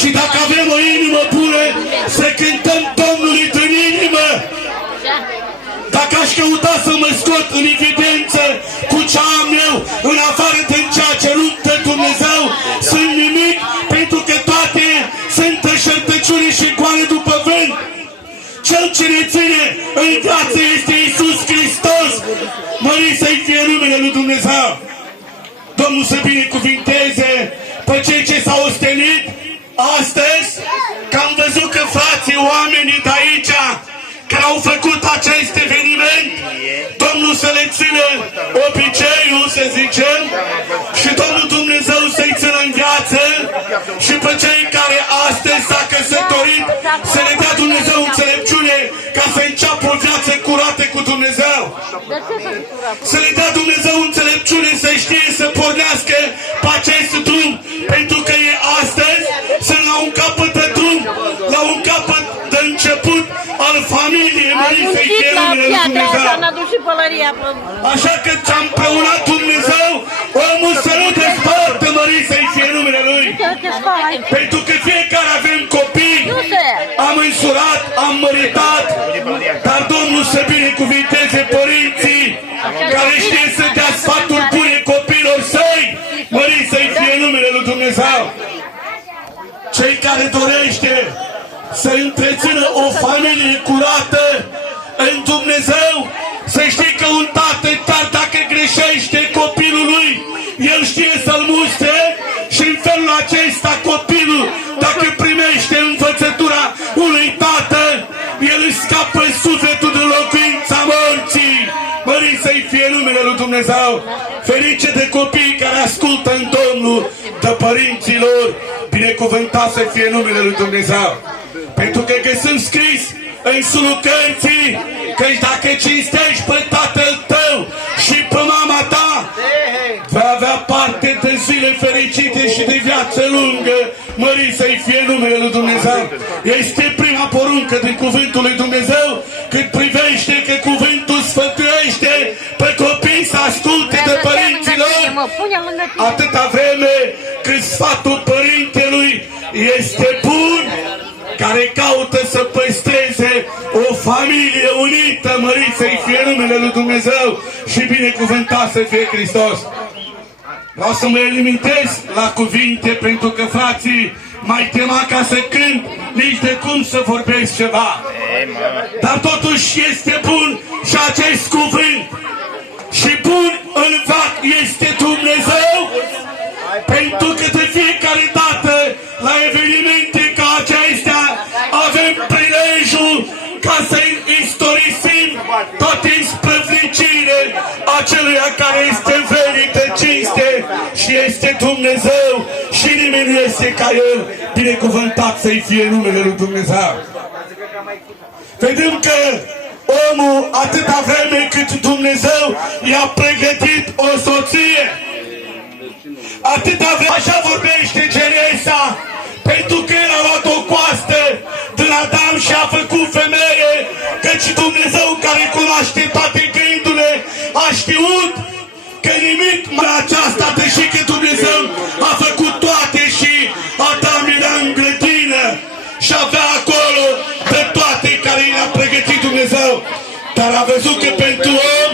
Și dacă avem o inimă bună, să cântăm Domnului din inimă. Dacă aș căuta să mă scot în evidență cu ce am eu, în afară din ceea ce nu dă Dumnezeu, sunt nimic, pentru că toate sunt șertăciuni și goale după vânt. Cel ce ne ține în viață este Iisus Hristos. Mărit să-i fie numele lui Dumnezeu. Domnul să binecuvinteze pe cei ce s-au ostenit astăzi, că am văzut că frații, oamenii de aici, care au făcut acest eveniment, Domnul să le țină obiceiul, să zicem, și Domnul Dumnezeu să-i țină în viață, și pe cei care astăzi s-a căsătorit, să le dea Dumnezeu înțelepciune ca să înceapă o viață curată cu Dumnezeu. Să le dea Dumnezeu înțelepciune să știe să pornească pe acest drum, pentru că e astăzi, sunt la un capăt de drum, la un capăt de început al familiei, mărit să-i fie numele lui Dumnezeu. Așa că ți-a împreunat Dumnezeu, omul să nu desparte, mărit să-i fie numele Lui. Pentru că fiecare avem copii, am însurat, am măritat, dar Domnul să binecuvinteze părinții care știe să dea sfaturi bune copiilor săi, mărit să-i fie numele lui Dumnezeu. Cei care dorește să întrețină o familie curată în Dumnezeu, să știi că un tată, chiar dacă greșește copilul lui, el știe să-l muște și în felul acesta copilul, dacă primește învățătura unui tată, el își scapă sufletul din locuința morții. Mărit să-i fie numele lui Dumnezeu. Ferice de copii care ascultă în Domnul, de părinților, binecuvântat să fie numele lui Dumnezeu. Pentru că găsim scris în sulul cărții că dacă cinstești pe tatăl tău și pe mama ta, vei avea parte de zile fericite și de viață lungă. Mărit să-i fie numele lui Dumnezeu. Este prima poruncă din cuvântul lui Dumnezeu, cât privește că cuvântul sfătuiește pe copii să asculte de părinților, atâta vreme cât sfatul părintelui este bun, care caută să păstreze o familie unită, mărit să-i fie numele lui Dumnezeu și binecuvântat să fie Hristos. Vreau să mă limitez la cuvinte, pentru că frații mai tema ca să cânt, nici de cum să vorbesc ceva. Dar totuși este bun și acest cuvânt. Și bun în veac este Dumnezeu, pentru că de fiecare dată la evenimente ca acestea avem prilejul ca să istorisim toate isprăvnicire aceluia care este venic de cinste și este Dumnezeu și nimeni nu este ca El. Binecuvântat să-i fie numele lui Dumnezeu. Vedem că omul, atâta vreme cât Dumnezeu i-a pregătit o soție, atâta vreme, așa vorbește Genesa, pentru că el a luat o coastă din Adam și a făcut femeie, căci Dumnezeu care cunoaște toate gândurile a știut că nimic mai aceasta, deși că Dumnezeu a făcut toate și Adam era în grădină și avea acolo pe toate care i-a pregătit Dumnezeu. Dar a văzut că pentru om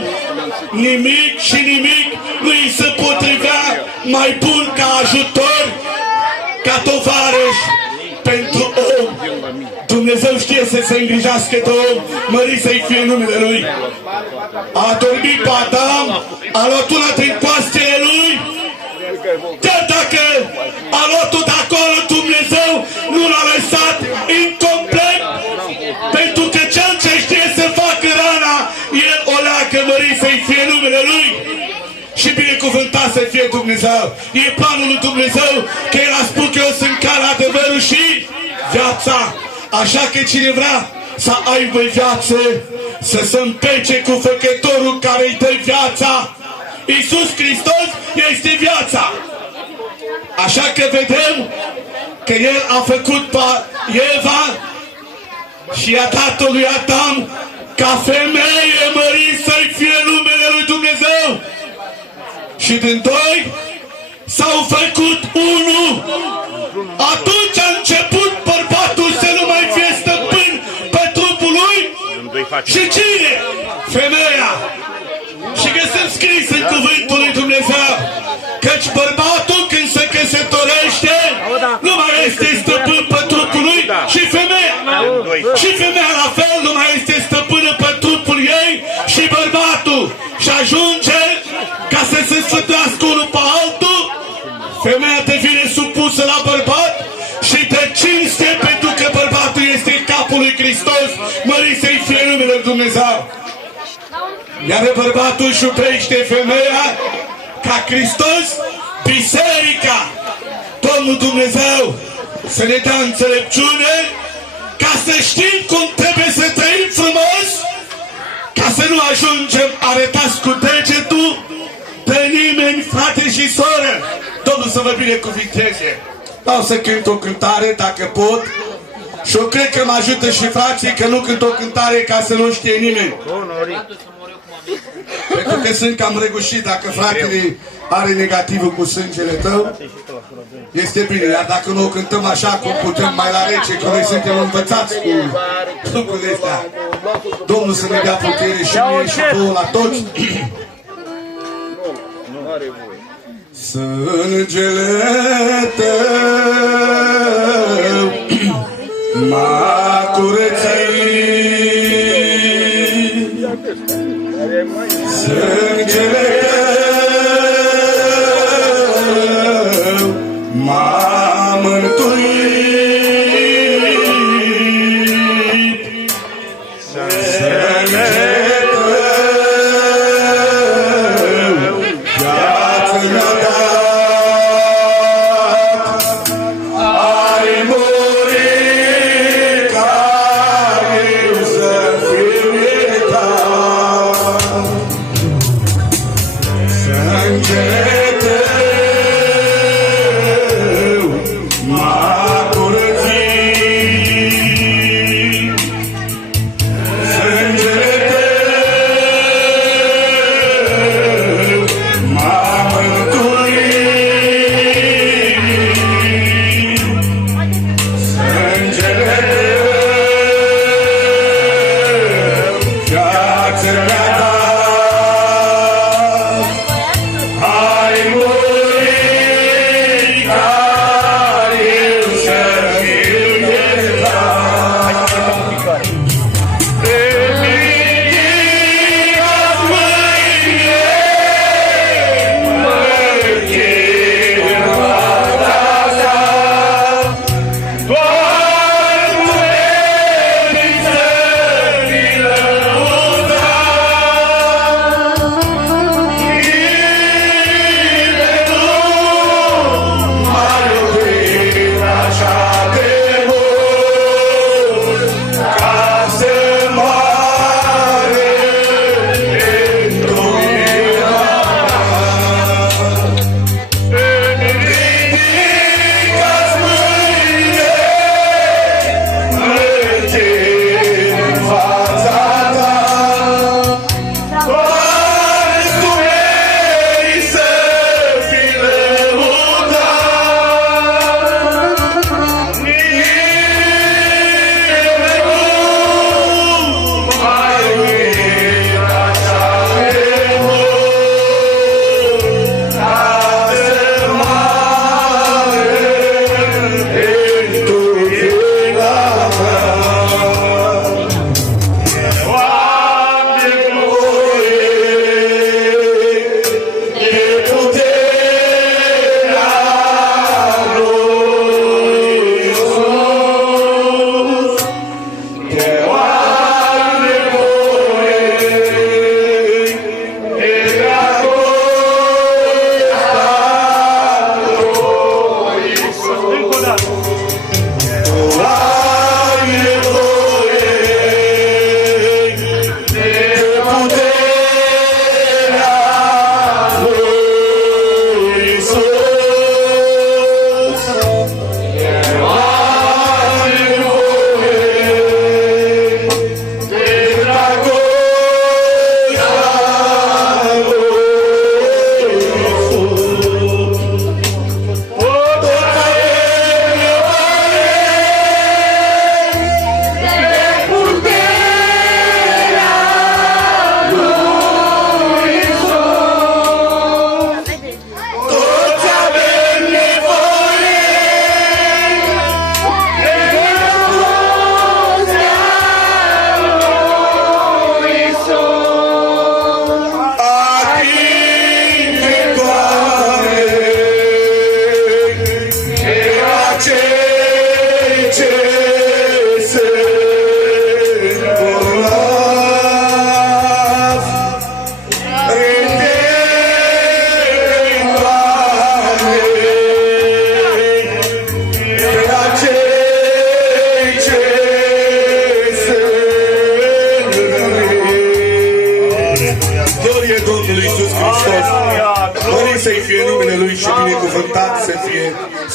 nimic și nimic nu îi se potrivea mai bun ca ajutor, ca tovarăș pentru om. Dumnezeu știe să se îngrijească de om, mărit să-i fie numele Lui. A dormit pe Adam, a luat una din coastele lui, chiar dacă a luat-o de acolo, Dumnezeu nu l-a lăsat incomplet, pentru că cel ce știe să facă rana, el o leagă, mărit să-i fie numele Lui. Și binecuvântat să fie Dumnezeu. E planul lui Dumnezeu, că El a spus că eu sunt calea, adevărul și viața. Așa că cine vrea să aibă viață, să se împece cu Făcătorul care îi dă viața. Iisus Hristos este viața. Așa că vedem că El a făcut pe Eva și i-a dat lui Adam ca femeie, mărit să-i fie numele lui Dumnezeu. Și din doi s-au făcut unul. Atunci a început bărbatul să nu mai fie stăpân pe trupul lui. Și cine? Femeia. Și găsim scris în cuvântul lui Dumnezeu căci bărbatul când se căsătorește nu mai este stăpân pe trupul lui și femeia. Și femeia la fel nu mai este stăpână pe trupul ei și bărbatul. Și ajunge ca să se sfătuiască unul pe altul. Femeia devine supusă la bărbat și de cinste pentru că bărbatul este capul lui Hristos, mărit să-i fie numele lui Dumnezeu. Iar bărbatul își iubește femeia ca Hristos, biserica. Domnul Dumnezeu să ne dea înțelepciune ca să știm cum trebuie să trăim frumos, ca să nu ajungem arătați cu degetul pe nimeni, frate și soră. Domnul să vă binecuvinteze. Vreau să cânt o cântare, dacă pot. Și eu cred că mă ajută și frații că nu cânt o cântare ca să nu știe nimeni. Pentru că sunt cam răgușit. Dacă fratele are negativul cu sângele tău, este bine. Iar dacă nu o cântăm așa cum putem, mai la rece, că noi suntem învățați cu lucrurile astea. Domnul să ne dea putere și mie și vouă la toți. Sângele tău m-a curățit, sângele tău m-a mântuit, sângele tău viață mi-a dat.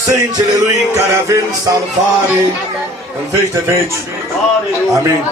sângele Lui în care avem salvare în veci de veci. Amin.